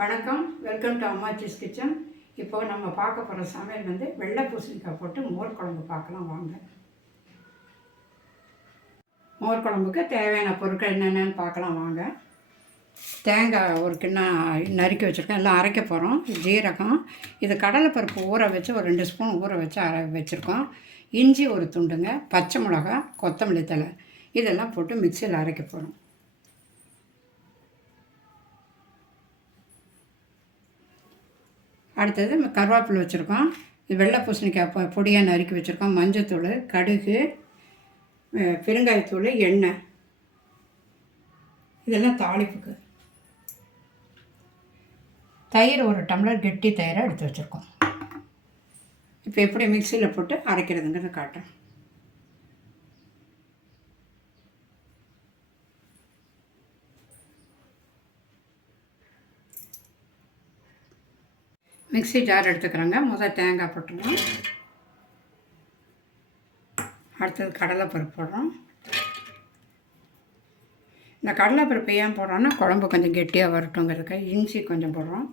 வணக்கம், welcome to Ammachi's kitchen. இப்போது நம்ம பார்க்க போகிற சமையல் வெள்ளை பூசணிக்காய் போட்டு மோர் குழம்பு பார்க்கலாம் வாங்க. மோர் குழம்புக்கு தேவையான பொருட்கள் என்னென்னு பார்க்கலாம் வாங்க. தேங்காய் ஒரு கிண்ணம் நறுக்கி வச்சுருக்கேன், எல்லாம் அரைக்க போகிறோம். ஜீரகம், இது கடலைப்பருப்பு ஊற வச்சு ஒரு 2 ஸ்பூன் ஊற வச்சு வச்சுருக்கோம். இஞ்சி ஒரு துண்டுங்க, பச்சை மிளகா, கொத்தமல்லி தழை இதெல்லாம் போட்டு மிக்சியில் அரைக்க போகிறோம். அடுத்தது கருவேப்பிலை வச்சுருக்கோம். இது வெள்ளை பூசணிக்காய் பொடியாக நறுக்கி வச்சுருக்கோம். மஞ்சத்தூள், கடுகு, பெருங்காயத்தூள், எண்ணெய் இதெல்லாம் தாளிப்புக்கு. தயிர் ஒரு டம்ளர் கெட்டி தயிரை எடுத்து வச்சுருக்கோம். இப்போ எப்படி மிக்சியில் போட்டு அரைக்கிறதுங்கிறத காட்டுறேன். மிக்ஸி ஜார் எடுத்துக்கிறோங்க. முதல் தேங்காய் போட்டுருவோம். அடுத்தது கடலைப்பருப்பு போடுறோம். இந்த கடலைப்பருப்பு ஏன் போடுறோன்னா குழம்பு கொஞ்சம் கெட்டியாக வரட்டுங்கிறதுக்கு. இஞ்சி கொஞ்சம் போடுறோம்.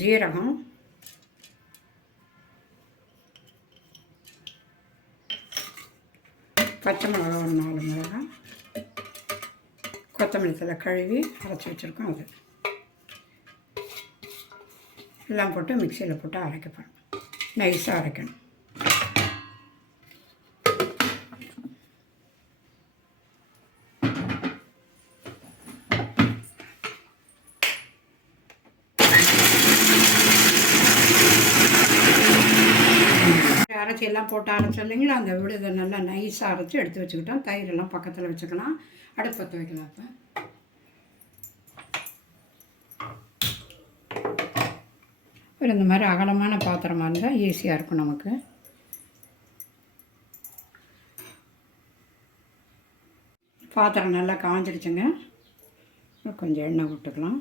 ஜீரகம், பச்சை மிளகா ஒரு 4 மிளகாய், கொத்தமல்லி தழை கழுவி அரைச்சி வச்சுருக்கோம். அது எல்லாம் போட்டு மிக்சியில் போட்டு அரைக்கப்படும். நைஸாக அரைக்கணும். அரைச்சி எல்லாம் போட்டு அரைச்சி இல்லைங்களா, அந்த விடுதை நல்லா நைஸாக அரைச்சி எடுத்து வச்சுக்கிட்டோம். தயிரெல்லாம் பக்கத்தில் வச்சுக்கலாம். அடுப்பு பற்ற வைக்கலாம். இப்போ இந்த மாதிரி அகலமான பாத்திரமாக இருந்தால் ஈஸியாக இருக்கும் நமக்கு. பாத்திரம் நல்லா காஞ்சிடுச்சுங்க. கொஞ்சம் எண்ணெய் விட்டுக்கலாம்.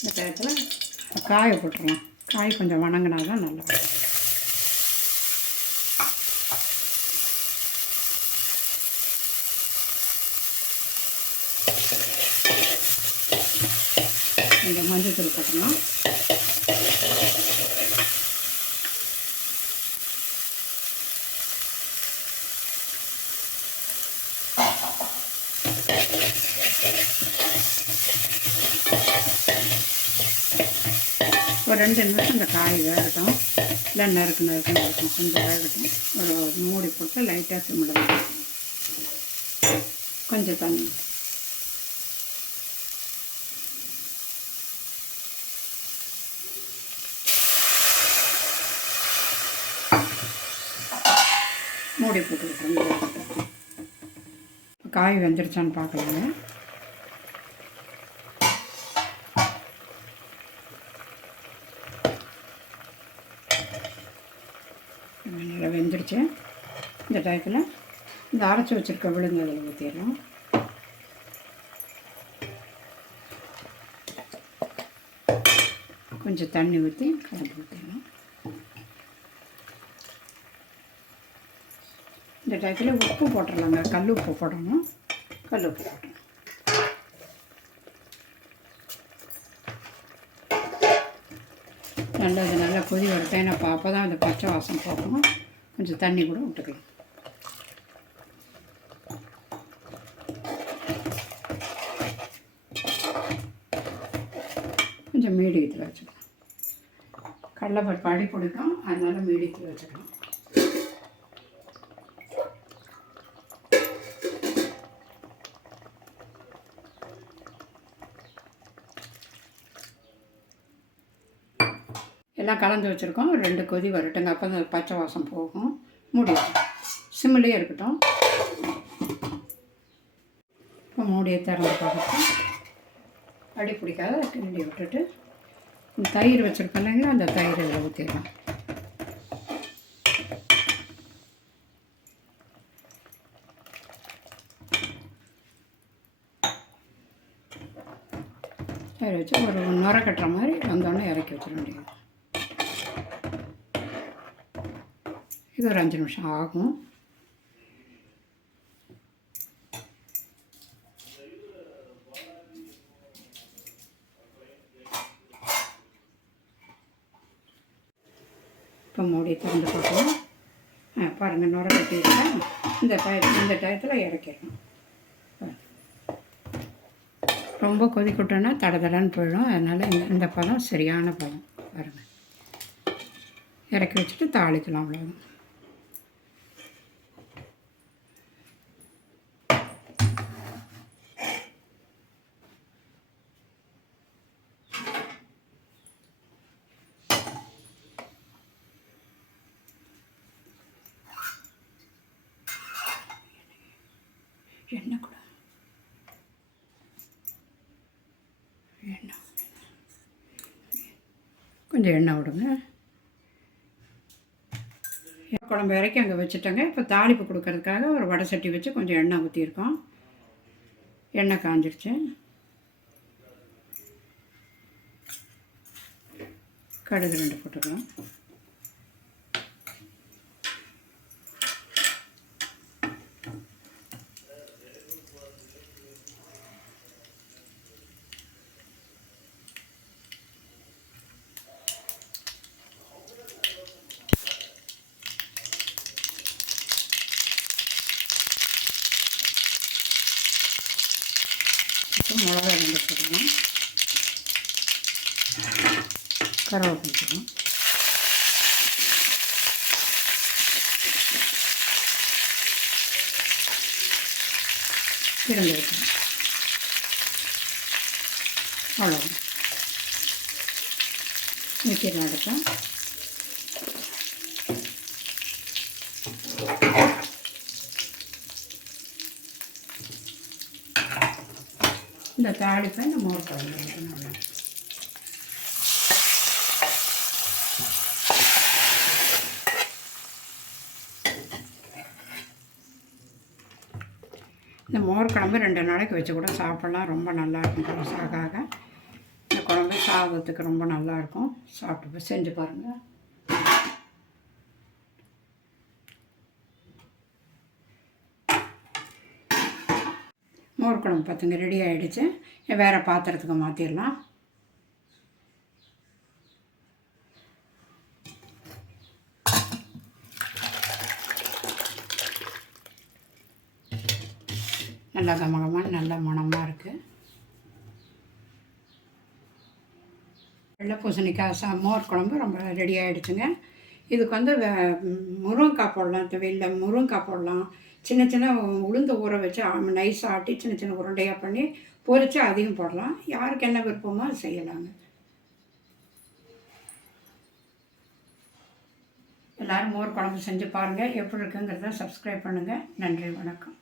இந்த டயத்தில் காயை போட்டுடலாம். காய் கொஞ்சம் வணங்கினா தான் நல்லா. கொஞ்சம் மஞ்சள் தூள் போட்டுக்கலாம். ஒரு 2 நிமிஷம் இந்த காய் வேகட்டும். இல்லை நறுக்கு இருக்கும், கொஞ்சம் வேகட்டும். ஒரு மூடி போட்டு லைட்டாக சிம்மில் கொஞ்சம் தண்ணி மூடி போட்டு விட்டுருங்க. காய் வெந்துருச்சான்னு பார்க்கலாங்க. நல்லா வெந்துருச்சு. இந்த டயத்தில் இந்த அரைச்சி வச்சுருக்க விழுந்து அதில் ஊற்றிடலாம். கொஞ்சம் தண்ணி ஊற்றி கலந்து ஊற்றிடலாம். இந்த டயத்தில் உப்பு போட்டுடலாங்க. கல் உப்பு போடணும். கல் உப்பு போட்டணும். நல்லா கொதி வரட்டேன். அப்போ தான் அந்த பச்சை வாசம் போகணும். கொஞ்சம் தண்ணி கூட விட்டுக்கலாம். கொஞ்சம் மீடியத்தில் வச்சுக்கலாம். கடலைப்பருப்பு அடி பிடிக்கும், அதனால் மீடியத்தில் வச்சுக்கலாம். எல்லாம் கலந்து வச்சுருக்கோம். 2 கொதி வரட்டுங்க. அப்போ தான் பச்சை வாசம் போகும். மூடிடும். சிம்மிலே இருக்கட்டும். இப்போ மூடியை திறந்து பார்த்துட்டு அடி பிடிக்காத கிண்டி விட்டுட்டு தயிர் வச்சுருக்கோம் இல்லைங்களா, அந்த தயிர் இதில் ஊற்றிடலாம். தயிர் வச்சு ஒரு நுரை கட்டுற மாதிரி வந்தோடனே இறக்கி வச்சிட வேண்டியது. இது ஒரு 5 நிமிஷம் ஆகும். இப்போ மூடி திறந்து பார்க்கலாம். பாருங்கள் நுர கட்டிடுச்சா. இந்த டயத்தில் இறக்கிடணும். ரொம்ப கொதிக்கட்டோன்னா தடன்னு போயிடும். அதனால் இந்த பதம் சரியான பதம். பாருங்கள், இறக்கி வச்சுட்டு தாளிக்கலாம். அவ்வளோதான். எண்ணெய் கூட கொஞ்சம் எண்ணெய் விடுங்க. குழம்பு இறக்கி அங்கே வச்சுட்டோங்க. இப்போ தாளிப்பு கொடுக்கறதுக்காக ஒரு வடை சட்டி வச்சு கொஞ்சம் எண்ணெய் ஊற்றிருக்கோம். எண்ணெய் காஞ்சிருச்சு. கடுகு 2 போட்டுக்கலாம். மிளகா 2 போட்டுக்கலாம். கருவேப்பிலை போட்டுக்கலாம். இரண்டு வைக்கணும். அவ்வளோதான். மிக்சியில் எடுத்தோம். இந்த தாளிப்பை இந்த மோர் குழம்பு நல்லா இந்த மோர் குழம்பு 2 நாளைக்கு வச்சு கூட சாப்பிட்லாம். ரொம்ப நல்லாயிருக்கும். சாகாக இந்த குழம்பு சாதத்துக்கு ரொம்ப நல்லாயிருக்கும். சாப்பிட்டு செஞ்சு பாருங்கள். மோர் குழம்பு பார்த்துங்க ரெடி ஆகிடுச்சு. வேறு பாத்திரத்துக்கு மாற்றிடலாம். நல்லா கமகமாக நல்ல மணமாக இருக்குது. வெள்ளை பூசணிக்காய் மோர் குழம்பு ரொம்ப ரெடி ஆகிடுச்சுங்க. இதுக்கு வந்து முருங்கைக்காய் போடலாம். வெள்ளை முருங்கைக்காய் போடலாம். சின்ன சின்ன உளுந்து ஊற வச்சு நைஸ் ஆட்டி சின்ன சின்ன உருண்டையாக பண்ணி பொரித்து அதையும் போடலாம். யாருக்கு என்ன விருப்பமோ அது செய்யலாங்க. எல்லோரும் மோர் குழம்பு செஞ்சு பாருங்கள். எப்படி இருக்குங்கிறத சப்ஸ்கிரைப் பண்ணுங்கள். நன்றி, வணக்கம்.